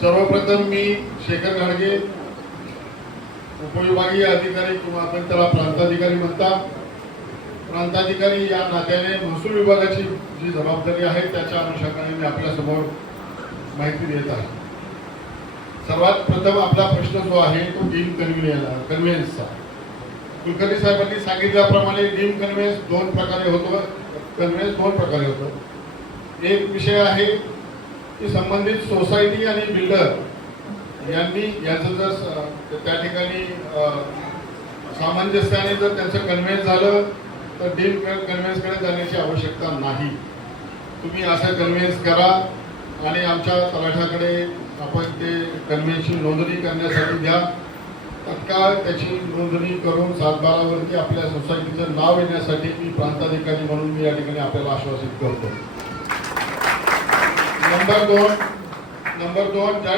सर्वप्रथम मी शेखर घाडगे उपविभागीय अधिकारी किंवा आपण त्याला प्रांताधिकारी म्हणता प्रांताधिकारी या नात्याने महसूल विभागाची जी जबाबदारी आहे त्याच्या अनुषंगाने मी आपल्यासमोर माहिती देत आहे. सर्वात प्रथम आपला प्रश्न जो आहे तो डीम कन्व्हिनियन कन्व्हिन्सचा कुलकर्णी साहेबांनी सांगितल्याप्रमाणे डीम कन्व्हिन्स दोन प्रकारे होतो. कन्व्हिन्स दोन प्रकारे होतो. एक विषय आहे की संबंधित सोसायटी आणि बिल्डर यांनी याचं जर त्या ठिकाणी सामंजस्याने जर त्यांचं कन्व्हेन्स झालं तर डीम कन्व्हेन्सकडे जाण्याची आवश्यकता नाही. तुम्ही असं कन्व्हेन्स करा आणि आमच्या तलाठ्याकडे आपण ते कन्व्हेन्सची नोंदणी करण्यासाठी द्या तत्काळ त्याची नोंदणी करून सातबारावरती आपल्या सोसायटीचं नाव येण्यासाठी मी प्रांताधिकारी म्हणून मी या ठिकाणी आपल्याला आश्वासित करतो. नंबर दोन नंबर दोन